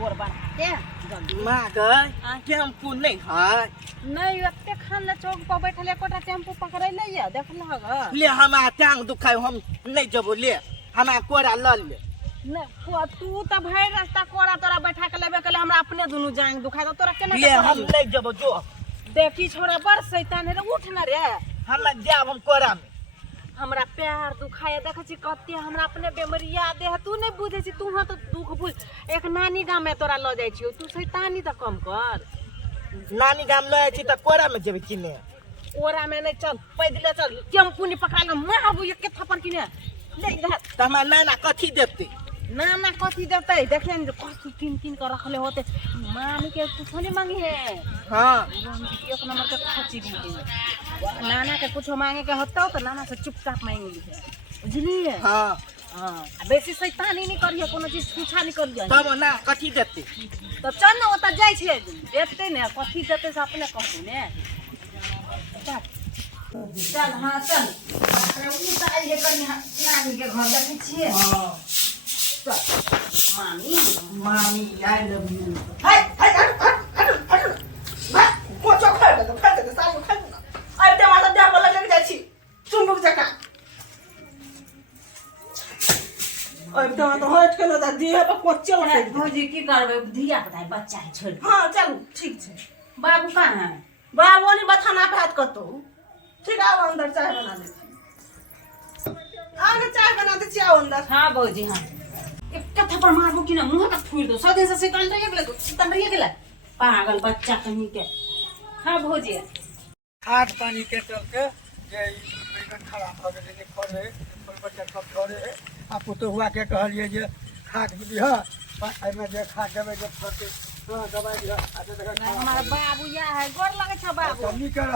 गोर बनाते जल्दी माँ गए टेम्पू नहीं है नहीं एते खान ले चौक पर बैठल एकोटा टेम्पू पकड़े ले या देख लग ले हमारा टांग दुखाए हम नहीं जबो ले हमारा कोरा ल ले तू तो भाई रास्ता कोड़ा तोरा बैठा के लेबे के हमरा अपने दुनु जाएंग दुखा तो तोरा केना ले हम नहीं जबो जो देखी छोरा बड़ शैतान है उठ ना रे हम जाब हम कोरा में हमरा प्यार दुखाए देखे छी कते हमरा अपने बेमरिया दे तू नहीं बुझे छी तू हां तो दुख बुझ एक नानी गांव में तोरा ल जाय छी तू शैतानी तो कम कर नानी गांव ल जाय छी त कोरा में जेबे किने कोरा में नहीं चल पैदल चल टेम्पू नहीं पकड़ के मारबू एक थप्पड़ किने ले इधर त हमरा नाना कथी देते नाना कथी देते देखे न कथी किन किन कर रखले होते मामी के कुछ नहीं मांगी है हां एक नंबर के खची दी नाना के कुछ मांगे के होता तो नाना से चुपचाप मांगी है बुझलिए हां हां बेसी शैतानी नहीं करिए कोनो चीज पूछा नहीं करिए तब ना कथी देते तो चल न ओता जाय छे देते ने कथी देते से अपने कहू ने चल हां चल अरे उताई है कनी नानी के घर देखे छिए हां मामी मामी आई लव यू हाय हाय बा को चो खा दे सारी खा दे अब ते माता जा बोला लेके जाई छी चुंबक जका अब तो हट के लदा देह पर कोच्चे लगे भौजी की करबे धिया पता बच्चा है छोड़ हां चल ठीक छे बाबू कहां है बाबू ने बथाना पे हाथ कतो ठीक आओ अंदर चाय बना दे आगे चाय बना दे छी आओ अंदर हां भौजी हां एक थप्पड़ मारबो कि ना मुंह का फूल दो सदे से शैतान रह गेले तो शैतान रह गेले पागल बच्चा कहीं के हां भौजी खाद पानी के चलते जे बैगन खराब हो गेले ने फरे फल बच्चा सब फरे आ पुतो हुआ के कहलिए जे खाद दिह एमे जे खाद देबे जे फटे हां दवाई दिह आ जे देख हमारा बाबू या है गोर लगे छ बाबू कमी कर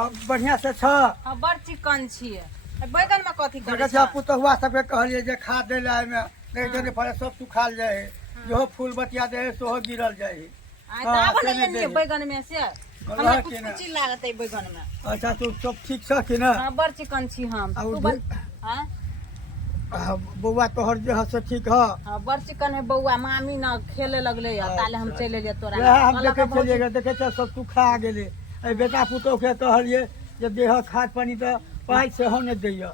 अब बढ़िया से छ हां बड़ चिकन छिए बैगन में कथी करे देखे छ पुतो हुआ सब के कहलिए जे खाद दे ला एमे नहीं देने पड़े सब सुखाल जाए जो फूल बतिया दे सोहो गिरल जाए हां नहीं बैगन में से हमरा कुछ कुछ लागत है बैगन में अच्छा तू सब ठीक छ कि ना हां बड़ चिकन छी हम तू हां बउआ तोहर जे हस ठीक ह हां बड़ चिकन है बउआ मामी न खेले लगले या ताले हम चले ले तोरा हम देखे छ सब सुखा गेले ए बेटा पुतो के कहलिए जे देह खाद पानी त पाई से हो ने दैया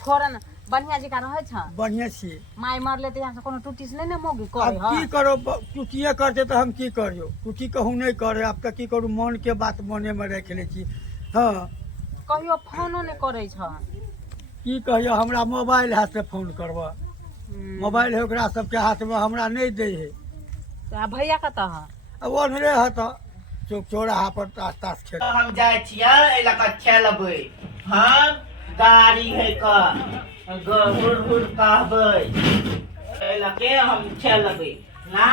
छोड़ न बढ़िया जी का रहे छ बढ़िया छी माई मर ले त यहां से कोनो टूटीस नहीं न मोगी करे अब की करो टूटिए करते तो हम की करियो टूटी कहू नहीं करे अब तक की करू मन के बात मने में रख ले छी हां कहियो फोनो नहीं करे छ की कहियो हमरा मोबाइल हाथ से फोन करबा मोबाइल है ओकरा सबके हाथ में हमरा नहीं दे है तो भैया कता है अब ओनरे हत चौक चौराहा पर ताश ताश खेल हम जाय छियै ए लका खेलबै हम गाड़ी है का गुर गुर कहबै ए लके हम खेलबै ना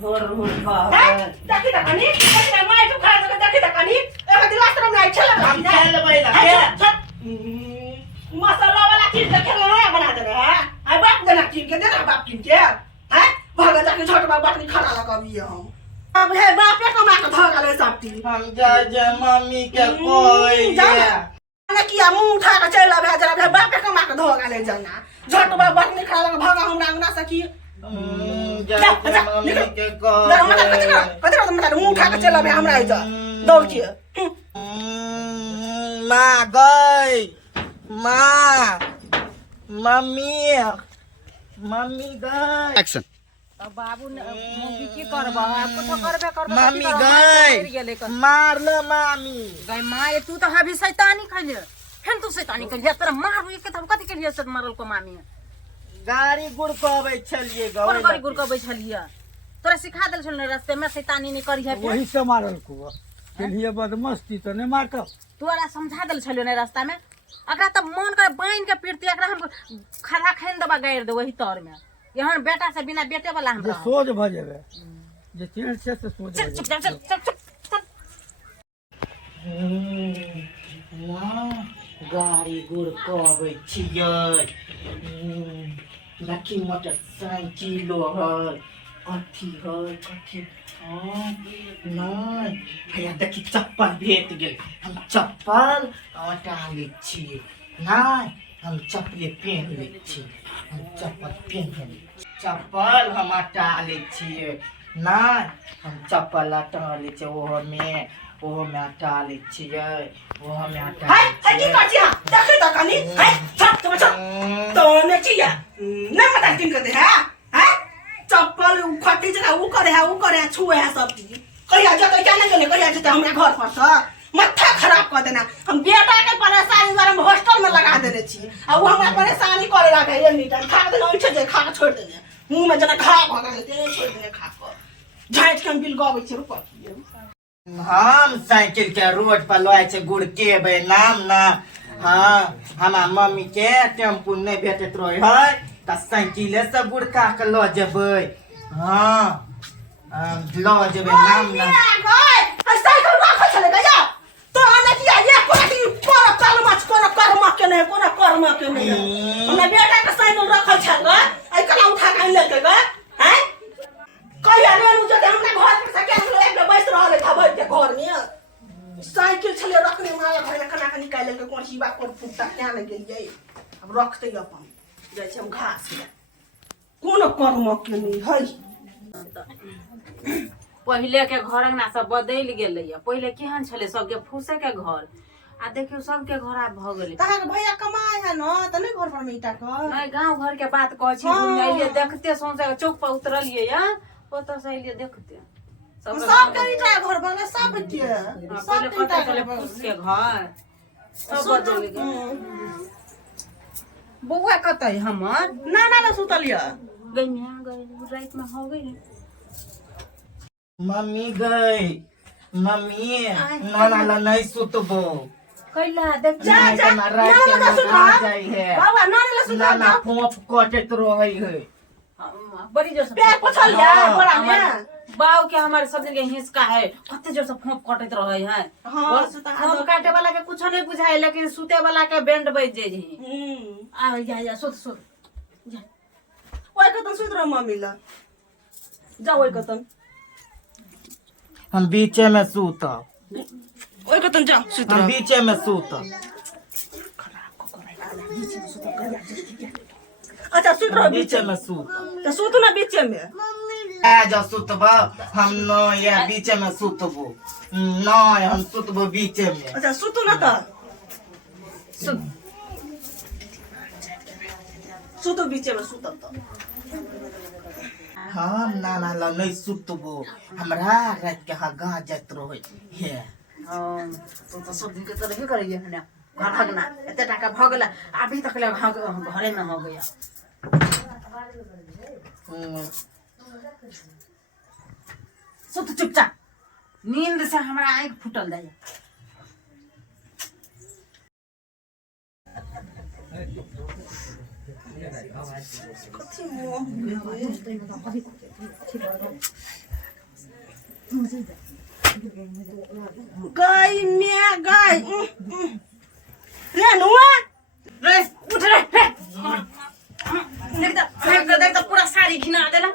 गुर गुर कहबै देखि त कनी माई तो खा देखि त कनी एक दिलास में आई खेलबै हम खेलबै लके मसाला वाला चीज देखे ना बना दे रे है आई बाप देना किन के देना बाप किन के हैं भागा जाके छोट बाप बात नहीं खड़ा लगाबी हम अब हे बापे कमा के भागा ले सबटी हम जा मम्मी के कोई ने किया मुंह उठा के चला भे जरा भे बापे कमा के धोगा ले जाना छोट बाप बात नहीं खड़ा लगा भागा हमरा अंगना से की मम्मी के कोई कथि मतलब मुंह उठा के चला भे हमरा आई जा दौड़ के मां गई मां मम्मी गई एक्शन बाबू मम्मी की करबा कुछ करबे करबा मम्मी गई मार लो मामी गई मां तू तो अभी शैतानी कइले फेन तू शैतानी कइले तोरा मारू एक तब कथि के लिए से मारल को मामी गाड़ी गुड़कबै छलिए कौन गाड़ी गुड़कबै छलिए तोरा सिखा देल छल रास्ते में शैतानी नहीं करी है वही से मारल को के लिए बदमस्ती तो नहीं मारत तोरा समझा देल छलियो ने रास्ता में अकरा तब मन कर बाइन के पीरती अकरा हम खड़ा खैन दबा गाड़ दे वही तौर में यहाँ बेटा से बिना बेटे वाला हम जे सोच भ जेबे जे चैन से सोच भ चल गाड़ी गुड़कबै छियै लकी मोटरसाइकिल है कथी नहीं भैया देखी चप्पल भेट गेल हम चप्पल हटा लै छियै नहीं हम चप्पले पहन लै छी हम चप्पल पहन लै छी चप्पल हम हटा ले छिए ना हम चप्पल हटा ले छिए ओहो में हटा ले छिए ओहो में हटा हाय हाय की कर छिया देखे त कनी हाय छप तो ने छिया ना मत दिन करते है चप्पल खट्टी जगह ऊ करे छुए है सब चीज कहिया जतै क्या नहीं गेले कहिया जतै हमरा घर पर से माथा खराब कर देना हम बेटा के परेशानी द्वारा हम हॉस्टल में लगा देने छी आ वो हमरा परेशानी करे लागे एनी टाइम खा देना उठे जे खा छोड़ देने मुंह में जना खा भ गेल ते छोड़ देने खा कर झाइट के हम बिल गबै छी रुपा हम साइकिल के रोड पर लए छै गुड़ के बे नाम ना हां हमरा मम्मी के टेम्पू नहीं भेटत रहे है त साइकिले से गुड़ का के ल जेबै हां ल जेबै नाम ना साइकिल रख चले गया तो आने किया ये कोटी पर कर्म के नहीं कोना कर्म के नहीं हमरा बेटा के साइकिल रखल छल आई कला उठा के ले के गए हैं कहिया रेलू जदे हमरा घर पर से के ले बैस रहले था के घर में साइकिल छले रखने माला भइले कना के निकाल के कोन शिवा कोन फुटा क्या ले गेलिए अब रखते अपन जाय छै हम घास कोन कर्म के नहीं है पहले के घर अंगना सब बदल गेलै पहले केहन छले सबके फूसे के घर आ देखियो सबके घर आब भ गेलै कहा के भैया कमाए है न त नहीं घर पर में ईटा का नहीं गांव घर के बात कह छी घुमैलिए देखते सोचे चौक पर उतरलिए या ओत से एलिए देखते सब के ईटा घर बने सब के पहले पता चले फूस के घर सब बदल गेल बौआ कतै हमर नाना ल सुतलिया गइया गई रात में हो गई मम्मी गई मम्मी नाना ला नहीं सुतबो कैला देख जा रात के आ जाई है बाबा नाना ल सुता नाना फोफ कटत रहै है बड़ी जोर से पैर पोछलिया बड़ा में बाऊ के हमारे सब दिन के हिस्सा है कते जोर से फोफ कटत रहे है हां फोफ काटे वाला के कुछ नहीं बुझाए लेकिन सुते वाला के बैंड बज जे आ जा सुत जा ओए कतन सुत रह मम्मी ला जा ओए कतन हम बीचे में सूतब ओए कतन जा सुत हम रह बीचे में सूतब अच्छा सुत रह बीचे में सूतब तो सुत ना बीचे में आ जा सुतब हम न या बीचे में सुतबो नहीं हम सुतबो बीचे में अच्छा सुत ना त सुत बीचे में सुतब त हम नाना ला नहीं सुतबो हमरा रात के गा जात रहे हे तो सब दिन के तो रही करिए ना घर भगना एते टाका भ गेला अभी तक ले घरे में हो गया सुत चुपचाप नींद से हमरा आंख फूटल जाए कथि मोह गाय में गाय रे नुआ रे उठ रे देख पूरा साड़ी घिना देला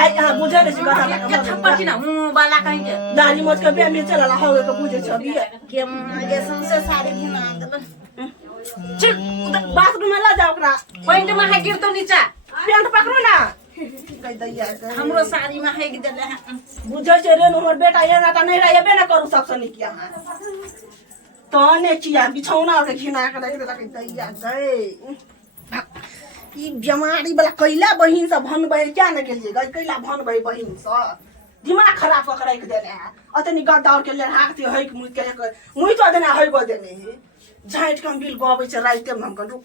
है यहां बुझे नहीं कथा के थप्पड़ की ना मुंह वाला कहीं के दादी मोच के बे में चला होवे के बुझे छबी के आगे संसे साड़ी घिना देला चल उधर बाथरूम में ला जाओ ओकरा पैंट में है गिर तो नीचा पैंट पकड़ो ना कह दैया हमरो साड़ी में है गिर देले बुझे छे रे हमर बेटा एना त नहीं रहबे ना करू सकसनी किया तो ने चिया बिछौना के घिना के रख देला कह दैया गए ई बीमारी वाला कैला बहिन से भन बहिन क्या न गेलिए गई कैला भन बहिन से दिमाग खराब कर रख देले है अतनी गद्दार के ले हाथ है कि मुई तो देना है गो देने है झाइट के हम बिल गबै छ राइते में हम कन रुक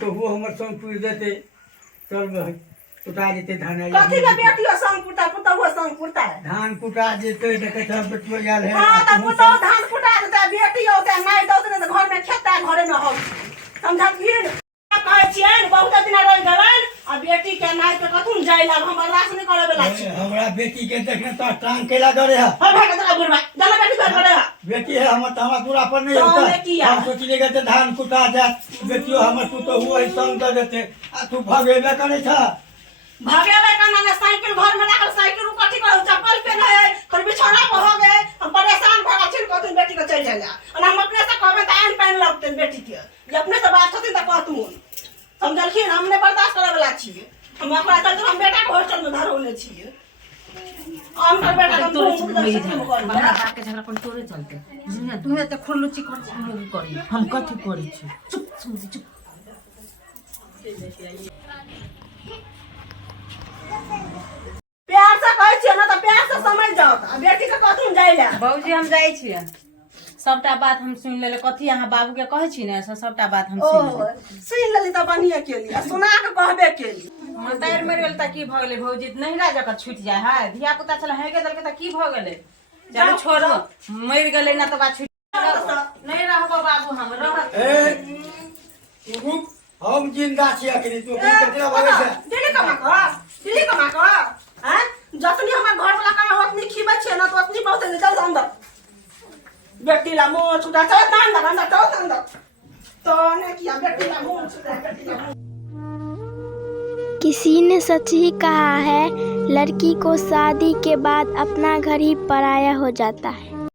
तो वो हमर संग पूछ देते चल भाई कुटा देते धान आई कथि के बेटियो संग पुटा पुता वो संग पुटा है धान कुटा देते देखे था बेटुआ गेल है हां त पुता धान पुटा देता बेटियो के नहीं दो ने घर में खेता घरे में हो समझलिए कहे छियन बहुत दिन रह गलन आ बेटी के नाइ पे कथुन जाइला हम रास नहीं करे वाला छी हमरा बेटी के देखने तो टांग केला करे है हो भाग तला बुढ़वा जला बेटी कर करे बेटी है हम तमा पूरा पर नहीं होता हम सोचिए कि धान कुटा जात बेटियो हमर तू तो हुआ ही संग दे देते आ तू भागेबे करे था भागेबे कना ने साइकिल घर में लागल साइकिल उकठी कर चप्पल पे नहीं कर बिछौना पे हो गए हम परेशान भगा छिन कथुन बेटी को चल जाला और हम अपने से कहबे त आन पहन लगते बेटी के ये अपने से बात छथिन त कहतुन समझलखिन हम नहीं बर्दाश्त करे वाला छिए हम अपना चलते हम बेटा के हॉस्टल में धरौले छिए हम कर बेटा के तोरे तोरे चलते हमरा बाप के झगड़ा पर तोरे चलते तू एते खुरलुची कर हम करी हम कथि करै छी चुप सुन चुप प्यार से कहै छिए ना त प्यार से समझ जाओ आ बेटी के कथि जाइला बाबूजी हम जाइ छियै सबटा बात हम सुन लेले कथी अहाँ बाबू के कहै छी ने सबटा बात हम सुन लेले सुन लेली त बढ़िया केली आ सुना के कहबे केली मतार मर गेल त की भ गेलै भौजी नहिरा जका छूट जाय है धिया पुता चल हेगे दल के त की भ गेलै चल छोड़ो मर गेलै ना त बात छूट नहीं रहबो बाबू हम ए हम जिंदा छी अखनी तू की कतना भागे छै दिल्ली कमा क हैं जतनी हमर घर वाला का ओतनी खीबे छै ना तो ओतनी बहुत जाओ अंदर बेटी ला मुंह छुटा चल अंदर चल अंदर तो ने किया बेटी ला मुंह छुटा बेटी ला मुंह। किसी ने सच ही कहा है, लड़की को शादी के बाद अपना घर ही पराया हो जाता है।